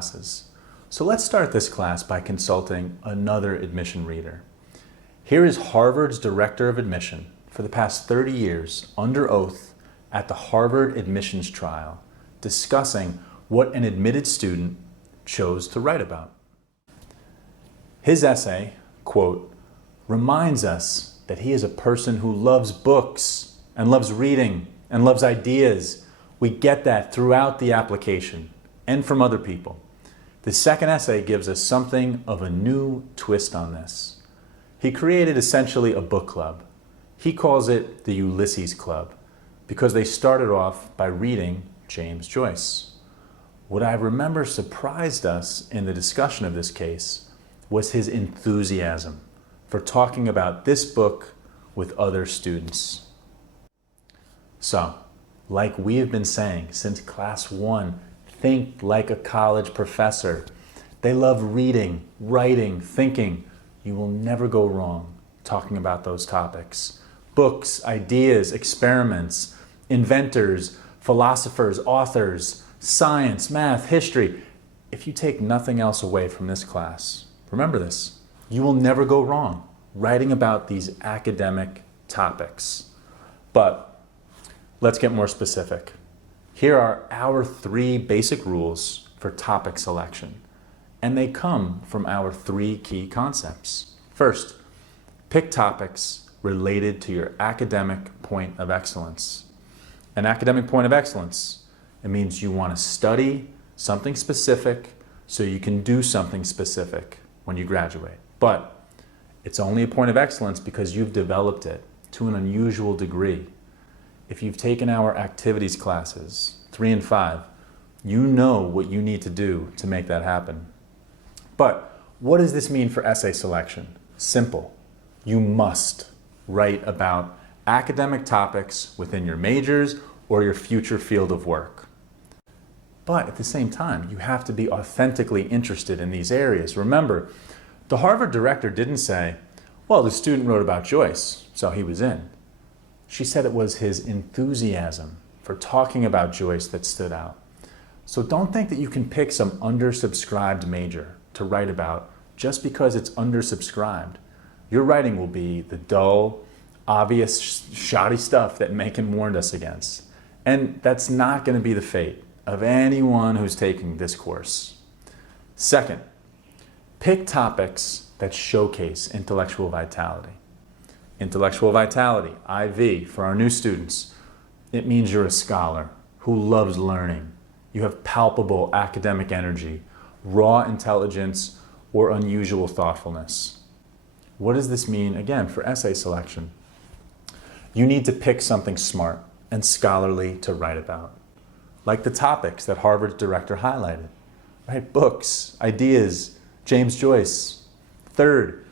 classes. So let's start this class by consulting another admission reader. Here is Harvard's Director of Admission for the past 30 years under oath at the Harvard admissions trial, discussing what an admitted student chose to write about. His essay, quote, reminds us that he is a person who loves books and loves reading and loves ideas. We get that throughout the application and from other people. The second essay gives us something of a new twist on this. He created essentially a book club. He calls it the Ulysses Club because they started off by reading James Joyce. What I remember surprised us in the discussion of this case was his enthusiasm for talking about this book with other students. So, like we have been saying since class 1, think like a college professor. They love reading, writing, thinking. You will never go wrong talking about those topics. Books, ideas, experiments, inventors, philosophers, authors, science, math, history. If you take nothing else away from this class, remember this, you will never go wrong writing about these academic topics. But let's get more specific. Here are our 3 basic rules for topic selection, and they come from our 3 key concepts. First, pick topics related to your academic point of excellence. An academic point of excellence, it means you want to study something specific so you can do something specific when you graduate. But it's only a point of excellence because you've developed it to an unusual degree. If you've taken our activities classes, 3 and 5, you know what you need to do to make that happen. But what does this mean for essay selection? Simple. You must write about academic topics within your majors or your future field of work. But at the same time, you have to be authentically interested in these areas. Remember, the Harvard director didn't say, well, the student wrote about Joyce, so he was in. She said it was his enthusiasm for talking about Joyce that stood out. So don't think that you can pick some undersubscribed major to write about just because it's undersubscribed. Your writing will be the dull, obvious, shoddy stuff that Macon warned us against. And that's not going to be the fate of anyone who's taking this course. Second, pick topics that showcase intellectual vitality. Intellectual vitality, IV, for our new students, it means you're a scholar who loves learning. You have palpable academic energy, raw intelligence, or unusual thoughtfulness. What does this mean, again, for essay selection? You need to pick something smart and scholarly to write about, like the topics that Harvard's director highlighted, right? Books, ideas, James Joyce. Third,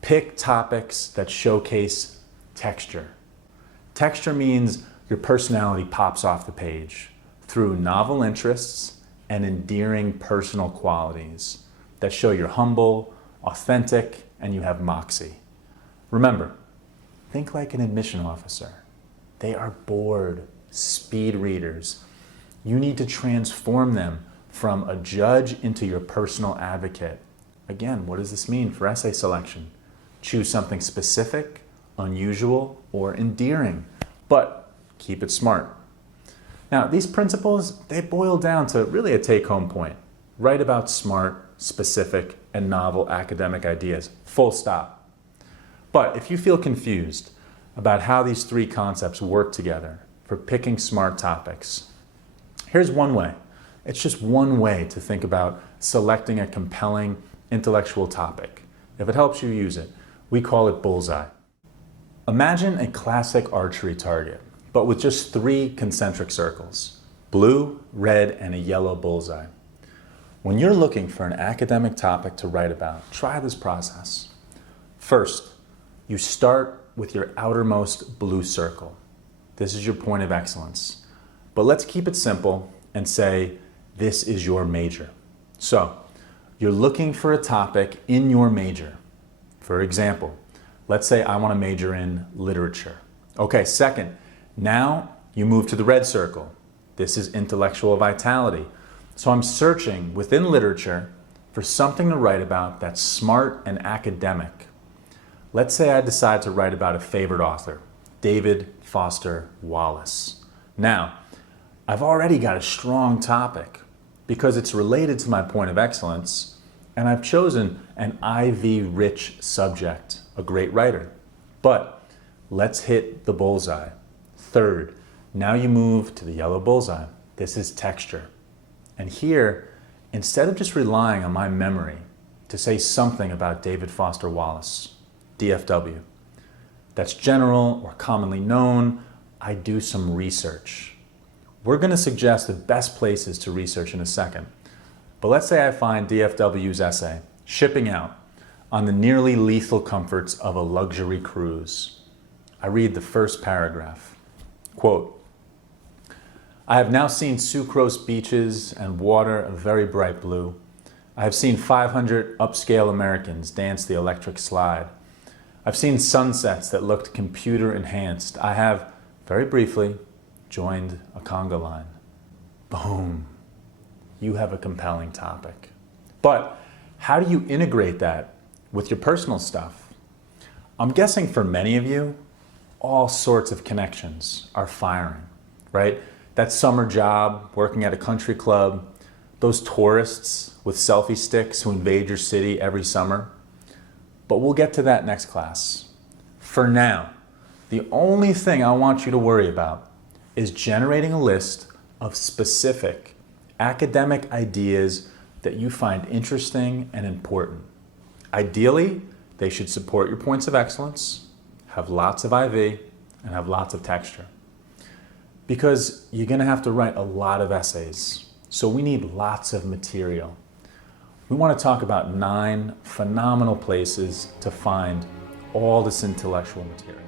pick topics that showcase texture. Texture means your personality pops off the page through novel interests and endearing personal qualities that show you're humble, authentic, and you have moxie. Remember, think like an admission officer. They are bored, speed readers. You need to transform them from a judge into your personal advocate. Again, what does this mean for essay selection? Choose something specific, unusual, or endearing, but keep it smart. Now, these principles, they boil down to really a take-home point. Write about smart, specific, and novel academic ideas, full stop. But if you feel confused about how these 3 concepts work together for picking smart topics, here's one way. It's just one way to think about selecting a compelling intellectual topic. If it helps you, use it. We call it bullseye. Imagine a classic archery target, but with just 3 concentric circles, blue, red, and a yellow bullseye. When you're looking for an academic topic to write about, try this process. First, you start with your outermost blue circle. This is your point of excellence. But let's keep it simple and say, this is your major. So, you're looking for a topic in your major. For example, let's say I want to major in literature. Okay, second, now you move to the red circle. This is intellectual vitality. So I'm searching within literature for something to write about that's smart and academic. Let's say I decide to write about a favorite author, David Foster Wallace. Now, I've already got a strong topic because it's related to my point of excellence, and I've chosen an IV-rich subject, a great writer. But let's hit the bullseye. Third, now you move to the yellow bullseye. This is texture. And here, instead of just relying on my memory to say something about David Foster Wallace, DFW, that's general or commonly known, I do some research. We're going to suggest the best places to research in a second. But let's say I find DFW's essay, Shipping Out, on the nearly lethal comforts of a luxury cruise. I read the first paragraph. Quote, I have now seen sucrose beaches and water of very bright blue. I have seen 500 upscale Americans dance the electric slide. I've seen sunsets that looked computer enhanced. I have, very briefly, joined a conga line. Boom. You have a compelling topic. But how do you integrate that with your personal stuff? I'm guessing for many of you, all sorts of connections are firing, right? That summer job, working at a country club, those tourists with selfie sticks who invade your city every summer. But we'll get to that next class. For now, the only thing I want you to worry about is generating a list of specific academic ideas that you find interesting and important. Ideally, they should support your points of excellence, have lots of IV, and have lots of texture. Because you're going to have to write a lot of essays, so we need lots of material. We want to talk about 9 phenomenal places to find all this intellectual material.